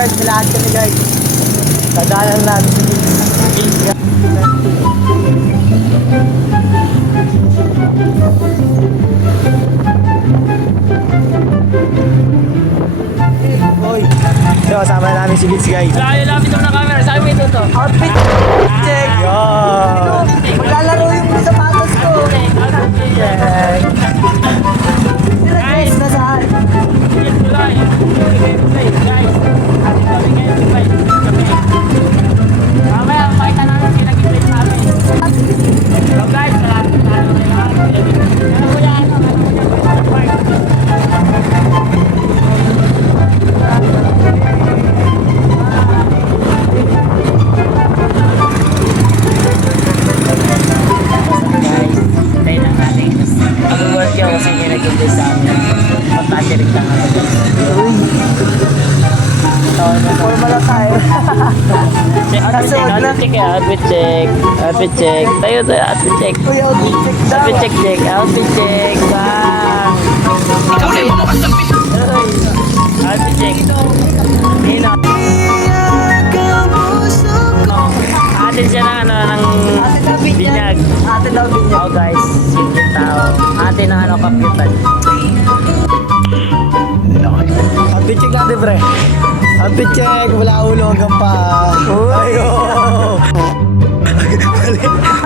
guys, kailangan kami guys. Tadalan natin si Vince. Oy, so kasama namin si Vince guys. Layo namin ito na camera. Sabi mo ito to. Outfit check! Yo! Maglalaro yung mga sapatos ko! Check! Sila guys, nasaan? Yes, July. Guys, kami ngayon si Mike. Mamaya, makita namin pinag-invite sa amin. So guys, maraming ano kayo. Ano ko yan? Kasi nag-invite sa amin. Magtatirik lang ako. Formal na tayo. Outfit check. Tayo, outfit check. Uy, outfit check daw. Outfit check. Bang! Outfit check. Nino. Atin siya ng binyag. Atin daw binyag. Oh guys, simple tao. Atin ng kapitan. Outfit check natin, pre. Outfit check, wala ulo hanggang pa. Ayo.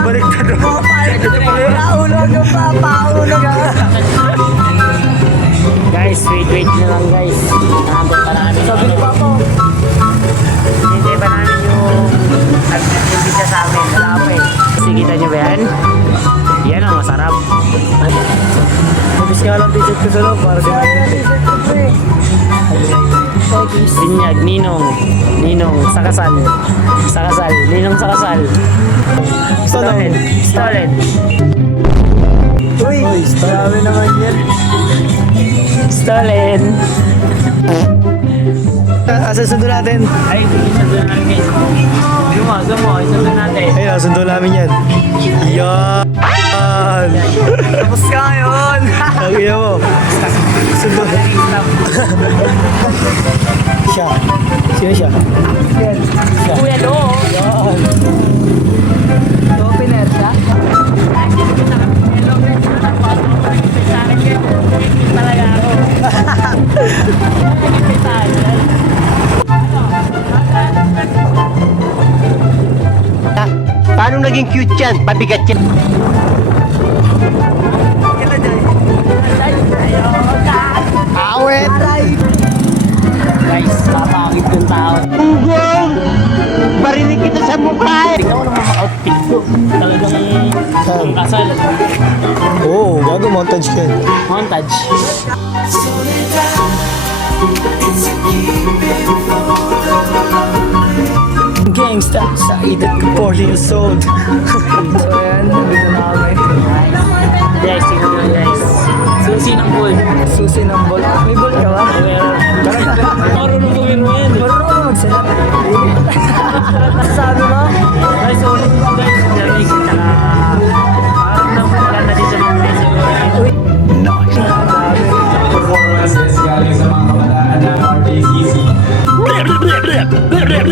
Balik ka doon. Wala ulo hanggang pa, paulo ka. Guys, wait na lang guys. Nandun pa namin. Sabi ni Papa. Hindi pa namin yung nagbibigay sa amin. Wala pa eh. Kasi kita nyo ba yan? Yan ang masarap. Nabis nga lang t-shirt ko sa loob para di natin t-shirt ko, pre. Binyag, ninong, sakasal, ninong sakasal. Stolen. Uy, marami naman yan. Stolen. Asa sundo natin? Ay, sundo namin guys. Sumo, sundo natin. Ayun, sundo namin yan. Yan! Tapos ka ngayon! Kagaya mo. Sundo. Siya. Sino siya? Siya. Kuya Do. Yan. Opener siya? Hello, friends. Sa akin kayo. Talaga ako. Paano naging cute yan? Pabigat yan. Awet! Guys, papakit yung tao. Ugong! Barinig kita sa mukha eh! Tingnan mo naman mga outfit ko. Talagang ang kasal. Oo, gago montage ka. Montage. Gangsta sa edad ko 40 years old. So ayan, nandito na kami. Guys, tingnan mo guys. Susi ng bull. Susi ng ball. May ball ka ba? Marunong gawin mo yan. Marunong ka magsalat. Sabi mo? Guys, ulit mo guys. Lamig. Tsaka parang nang na din sa mga guys. Performances galing sa mga kabataan ng RJCC.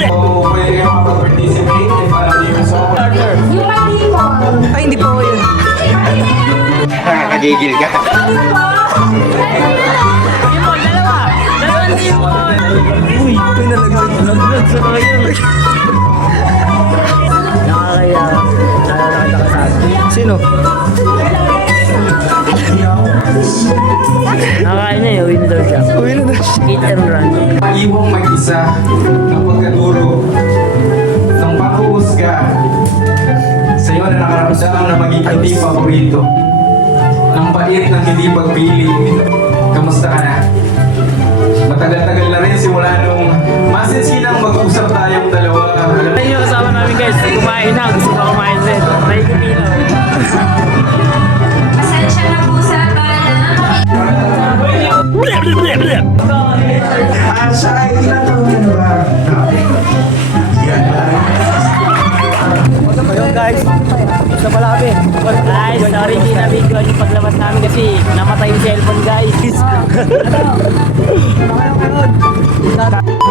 So, pwede kayo makapag-participate if alam niyo yung song. Ay, hindi po ako yun. Nakakagigil ka. Uy, pinalagay. Nag-vlog sa mga yun. Nakakaya. Nakakita ka sa akin. Sino? Nakakain na eh. Uwi na daw siya. Uy, na daw. Eat and run. Iwang mag-isa ng pagkaduro ng panghuhusga sa iyo na nakaramdam na maging hindi paborito ng pait ng hindi pagpili. Kamusta ka na? Matagal-tagal na rin simula nung masinsinang mag-usap tayong dalawa. Ayun yung kasama namin guys. Kumain na. Gusto na kumain din. May kupino. Pasensya na po sa bala. Siya ay ilang Ayun guys. Sa palabi. Guys, sorry hindi na video yung paglabas namin kasi namatay yung cellphone guys. Ano?